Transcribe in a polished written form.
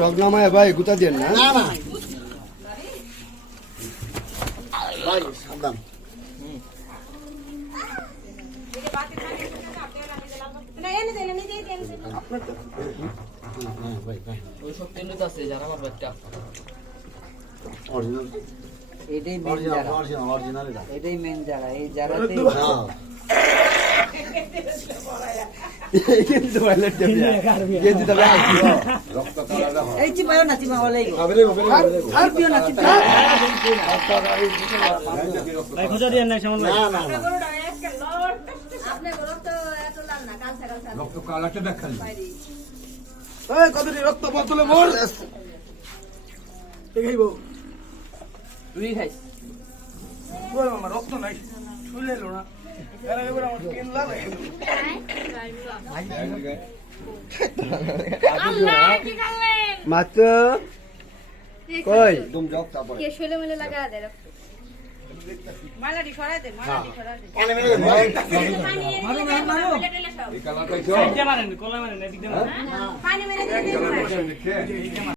রগনামায় ভাই গুতা দেন না ভাই সাবধান এটাই মেন জায়গা এই জায়গাতে এই চিপায়ও না চিপা হলেই আর পিও না চিপা ভাই খোঁজা দিয়েন না সামনে না না না আপনি রক্ত এত লাল না কালসা কালসা রক্ত কালারটা দেখালি এই কতটি রক্ত বোতলে মোর দেখাইবো তুই খাইস ওই মামা রক্ত নাই ছুলে এলো না এরা এবার আমার স্কিন লাল হয়ে গেল মাত্র কই একদম যাও তারপরে কে শৈলে মিলে লাগা দেয় রক্ত মালাটি সরাই দে মালাটি সরাই দে পানি মেরে দে মারো মারো এই কালারটা মারেন কলা মারেন এদিক দিয়ে পানি মেরে দে কালার